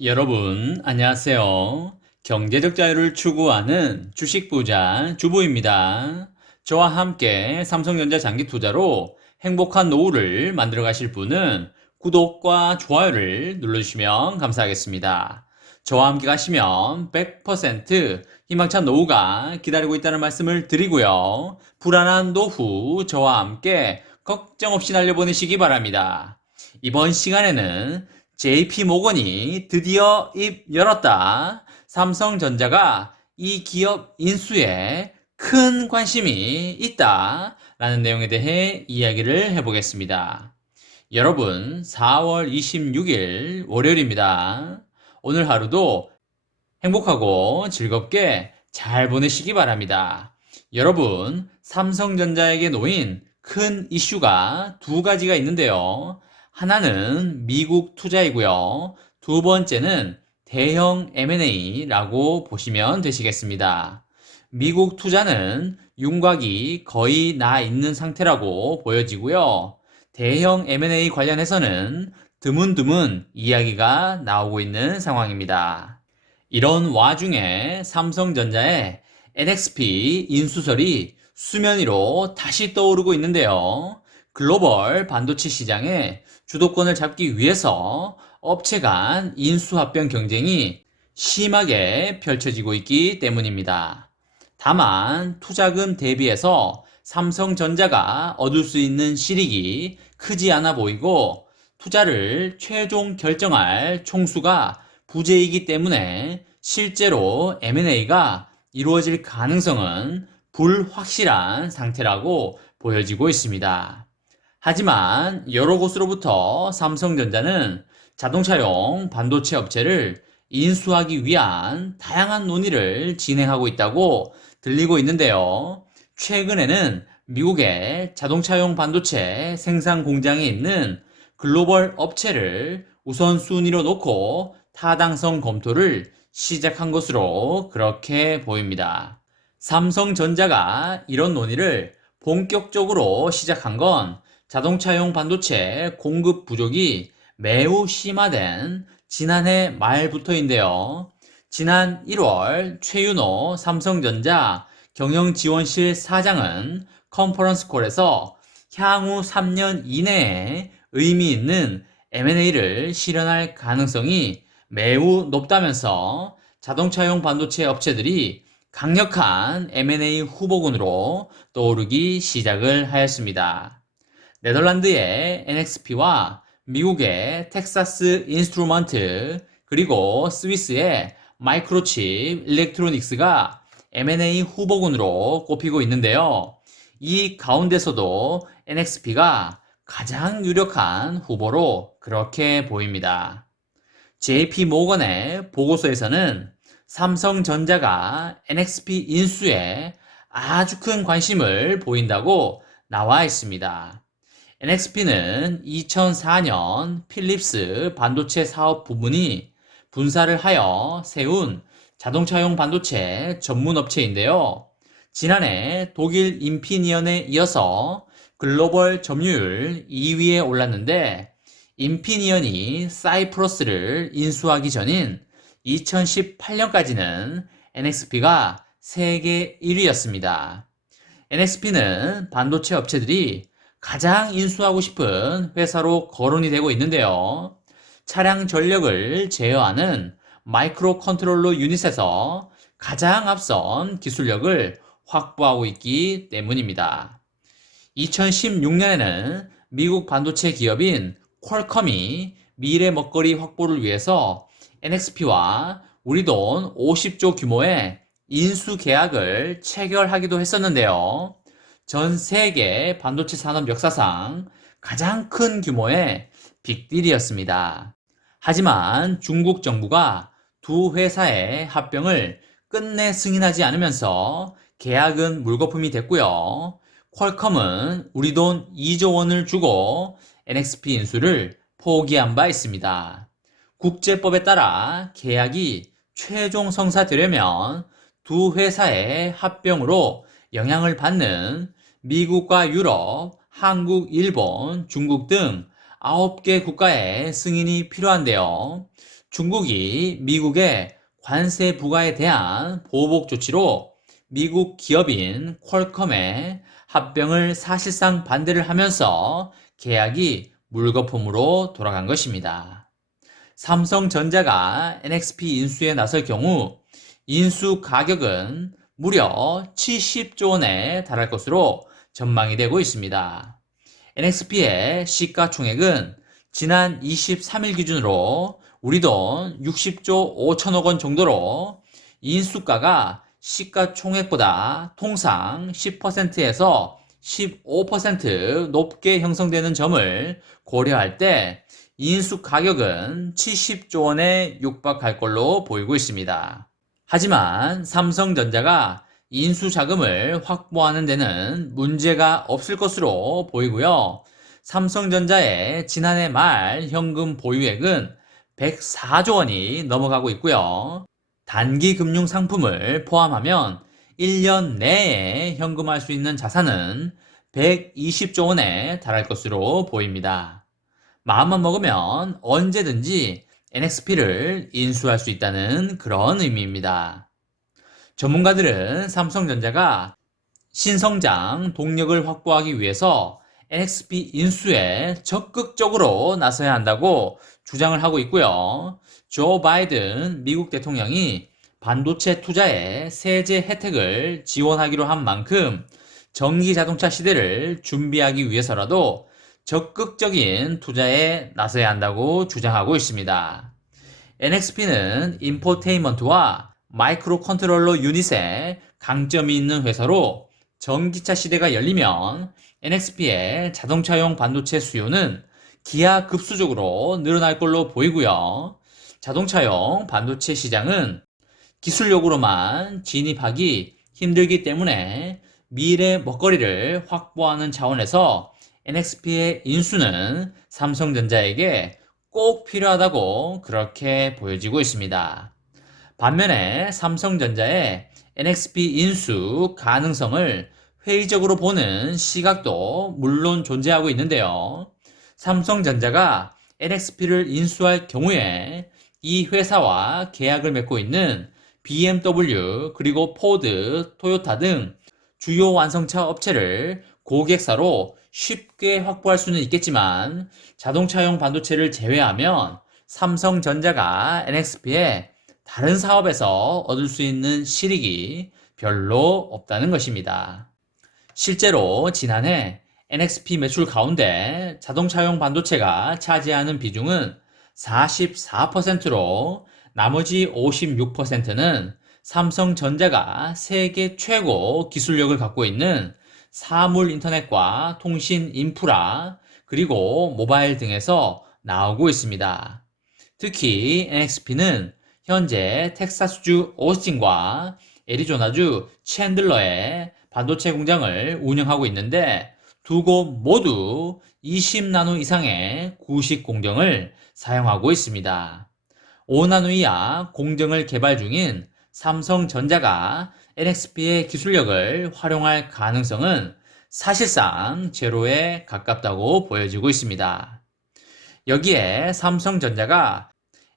여러분, 안녕하세요. 경제적 자유를 추구하는 주식부자 주부입니다. 저와 함께 삼성전자 장기 투자로 행복한 노후를 만들어 가실 분은 구독과 좋아요를 눌러주시면 감사하겠습니다. 저와 함께 가시면 100% 희망찬 노후가 기다리고 있다는 말씀을 드리고요. 불안한 노후 저와 함께 걱정 없이 날려보내시기 바랍니다. 이번 시간에는 JP 모건이 드디어 입 열었다. 삼성전자가 이 기업 인수에 큰 관심이 있다. 라는 내용에 대해 이야기를 해보겠습니다. 여러분, 4월 26일 월요일입니다. 오늘 하루도 행복하고 즐겁게 잘 보내시기 바랍니다. 여러분, 삼성전자에게 놓인 큰 이슈가 두 가지가 있는데요. 하나는 미국 투자이고요. 두 번째는 대형 M&A라고 보시면 되시겠습니다. 미국 투자는 윤곽이 거의 나 있는 상태라고 보여지고요. 대형 M&A 관련해서는 드문드문 이야기가 나오고 있는 상황입니다. 이런 와중에 삼성전자의 NXP 인수설이 수면 위로 다시 떠오르고 있는데요. 글로벌 반도체 시장에 주도권을 잡기 위해서 업체 간 인수합병 경쟁이 심하게 펼쳐지고 있기 때문입니다. 다만 투자금 대비해서 삼성전자가 얻을 수 있는 실익이 크지 않아 보이고 투자를 최종 결정할 총수가 부재이기 때문에 실제로 M&A가 이루어질 가능성은 불확실한 상태라고 보여지고 있습니다. 하지만 여러 곳으로부터 삼성전자는 자동차용 반도체 업체를 인수하기 위한 다양한 논의를 진행하고 있다고 들리고 있는데요. 최근에는 미국의 자동차용 반도체 생산 공장에 있는 글로벌 업체를 우선순위로 놓고 타당성 검토를 시작한 것으로 그렇게 보입니다. 삼성전자가 이런 논의를 본격적으로 시작한 건 자동차용 반도체 공급 부족이 매우 심화된 지난해 말부터인데요. 지난 1월 최윤호 삼성전자 경영지원실 사장은 컨퍼런스 콜에서 향후 3년 이내에 의미 있는 M&A를 실현할 가능성이 매우 높다면서 자동차용 반도체 업체들이 강력한 M&A 후보군으로 떠오르기 시작을 하였습니다. 네덜란드의 NXP와 미국의 텍사스 인스트루먼트 그리고 스위스의 마이크로칩 일렉트로닉스가 M&A 후보군으로 꼽히고 있는데요. 이 가운데서도 NXP가 가장 유력한 후보로 그렇게 보입니다. JP 모건의 보고서에서는 삼성전자가 NXP 인수에 아주 큰 관심을 보인다고 나와 있습니다. NXP는 2004년 필립스 반도체 사업 부문이 분사를 하여 세운 자동차용 반도체 전문 업체인데요. 지난해 독일 인피니언에 이어서 글로벌 점유율 2위에 올랐는데 인피니언이 사이프러스를 인수하기 전인 2018년까지는 NXP가 세계 1위였습니다. NXP는 반도체 업체들이 가장 인수하고 싶은 회사로 거론이 되고 있는데요. 차량 전력을 제어하는 마이크로 컨트롤러 유닛에서 가장 앞선 기술력을 확보하고 있기 때문입니다. 2016년에는 미국 반도체 기업인 퀄컴이 미래 먹거리 확보를 위해서 NXP와 우리 돈 50조 규모의 인수 계약을 체결하기도 했었는데요. 전 세계 반도체 산업 역사상 가장 큰 규모의 빅딜이었습니다. 하지만 중국 정부가 두 회사의 합병을 끝내 승인하지 않으면서 계약은 물거품이 됐고요. 퀄컴은 우리 돈 2조 원을 주고 NXP 인수를 포기한 바 있습니다. 국제법에 따라 계약이 최종 성사되려면 두 회사의 합병으로 영향을 받는 미국과 유럽, 한국, 일본, 중국 등 9개 국가의 승인이 필요한데요. 중국이 미국의 관세 부과에 대한 보복 조치로 미국 기업인 퀄컴의 합병을 사실상 반대를 하면서 계약이 물거품으로 돌아간 것입니다. 삼성전자가 NXP 인수에 나설 경우 인수 가격은 무려 70조 원에 달할 것으로 전망이 되고 있습니다. NXP의 시가총액은 지난 23일 기준으로 우리 돈 60조 5천억 원 정도로 인수가가 시가총액보다 통상 10%에서 15% 높게 형성되는 점을 고려할 때 인수 가격은 70조 원에 육박할 걸로 보이고 있습니다. 하지만 삼성전자가 인수 자금을 확보하는 데는 문제가 없을 것으로 보이고요. 삼성전자의 지난해 말 현금 보유액은 104조 원이 넘어가고 있고요. 단기 금융 상품을 포함하면 1년 내에 현금화할 수 있는 자산은 120조 원에 달할 것으로 보입니다. 마음만 먹으면 언제든지 NXP를 인수할 수 있다는 그런 의미입니다. 전문가들은 삼성전자가 신성장 동력을 확보하기 위해서 NXP 인수에 적극적으로 나서야 한다고 주장을 하고 있고요. 조 바이든 미국 대통령이 반도체 투자에 세제 혜택을 지원하기로 한 만큼 전기 자동차 시대를 준비하기 위해서라도 적극적인 투자에 나서야 한다고 주장하고 있습니다. NXP는 인포테인먼트와 마이크로 컨트롤러 유닛에 강점이 있는 회사로 전기차 시대가 열리면 NXP의 자동차용 반도체 수요는 기하급수적으로 늘어날 걸로 보이고요. 자동차용 반도체 시장은 기술력으로만 진입하기 힘들기 때문에 미래 먹거리를 확보하는 차원에서 NXP의 인수는 삼성전자에게 꼭 필요하다고 그렇게 보여지고 있습니다. 반면에 삼성전자의 NXP 인수 가능성을 회의적으로 보는 시각도 물론 존재하고 있는데요. 삼성전자가 NXP를 인수할 경우에 이 회사와 계약을 맺고 있는 BMW 그리고 포드, 토요타 등 주요 완성차 업체를 고객사로 쉽게 확보할 수는 있겠지만 자동차용 반도체를 제외하면 삼성전자가 NXP에 다른 사업에서 얻을 수 있는 실익이 별로 없다는 것입니다. 실제로 지난해 NXP 매출 가운데 자동차용 반도체가 차지하는 비중은 44%로 나머지 56%는 삼성전자가 세계 최고 기술력을 갖고 있는 사물 인터넷과 통신 인프라 그리고 모바일 등에서 나오고 있습니다. 특히 NXP는 현재 텍사스주 오스틴과 애리조나주 챈들러에 반도체 공장을 운영하고 있는데 두 곳 모두 20나노 이상의 구식 공정을 사용하고 있습니다. 5나노 이하 공정을 개발 중인 삼성전자가 NXP의 기술력을 활용할 가능성은 사실상 제로에 가깝다고 보여지고 있습니다. 여기에 삼성전자가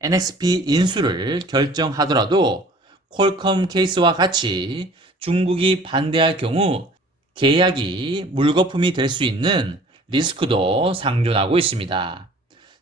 NXP 인수를 결정하더라도 퀄컴 케이스와 같이 중국이 반대할 경우 계약이 물거품이 될 수 있는 리스크도 상존하고 있습니다.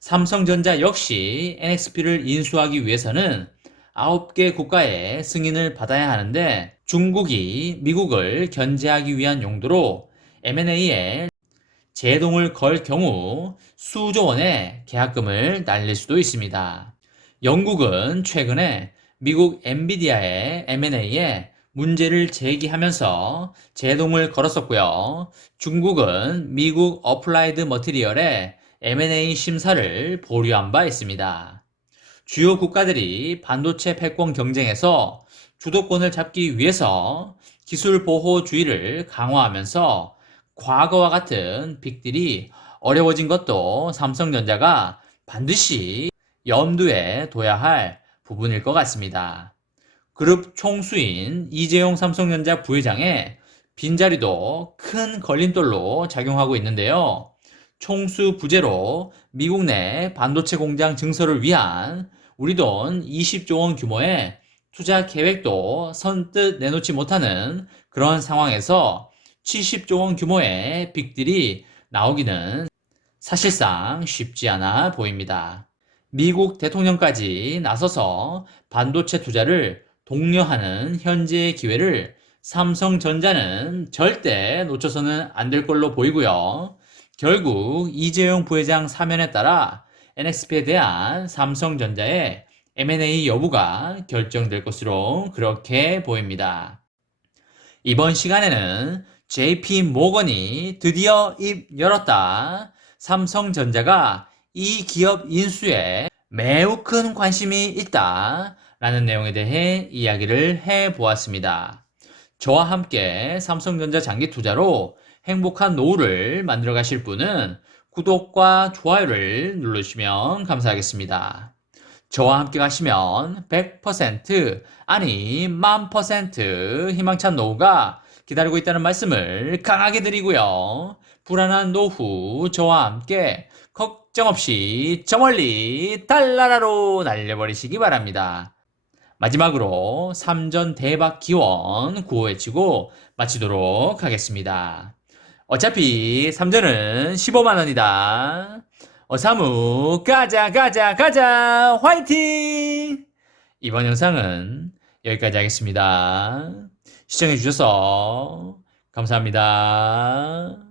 삼성전자 역시 NXP를 인수하기 위해서는 9개 국가의 승인을 받아야 하는데 중국이 미국을 견제하기 위한 용도로 M&A에 제동을 걸 경우 수조 원의 계약금을 날릴 수도 있습니다. 영국은 최근에 미국 엔비디아의 M&A에 문제를 제기하면서 제동을 걸었었고요. 중국은 미국 어플라이드 머티리얼의 M&A 심사를 보류한 바 있습니다. 주요 국가들이 반도체 패권 경쟁에서 주도권을 잡기 위해서 기술 보호주의를 강화하면서 과거와 같은 빅딜이 어려워진 것도 삼성전자가 반드시 염두에 둬야 할 부분일 것 같습니다. 그룹 총수인 이재용 삼성전자 부회장의 빈자리도 큰 걸림돌로 작용하고 있는데요. 총수 부재로 미국 내 반도체 공장 증설을 위한 우리 돈 20조 원 규모의 투자 계획도 선뜻 내놓지 못하는 그런 상황에서 70조 원 규모의 빅딜이 나오기는 사실상 쉽지 않아 보입니다. 미국 대통령까지 나서서 반도체 투자를 독려하는 현재의 기회를 삼성전자는 절대 놓쳐서는 안 될 걸로 보이고요. 결국 이재용 부회장 사면에 따라 NXP에 대한 삼성전자의 M&A 여부가 결정될 것으로 그렇게 보입니다. 이번 시간에는 JP 모건이 드디어 입 열었다. 삼성전자가 이 기업 인수에 매우 큰 관심이 있다. 라는 내용에 대해 이야기를 해 보았습니다. 저와 함께 삼성전자 장기 투자로 행복한 노후를 만들어 가실 분은 구독과 좋아요를 눌러주시면 감사하겠습니다. 저와 함께 가시면 100% 아니 1000% 희망찬 노후가 기다리고 있다는 말씀을 강하게 드리고요. 불안한 노후 저와 함께 걱정 없이 저 멀리 달나라로 날려버리시기 바랍니다. 마지막으로 3전 대박 기원 구호 외치고 마치도록 하겠습니다. 어차피 3전은 15만원이다. 어사무 가자 가자 가자 화이팅! 이번 영상은 여기까지 하겠습니다. 시청해주셔서 감사합니다.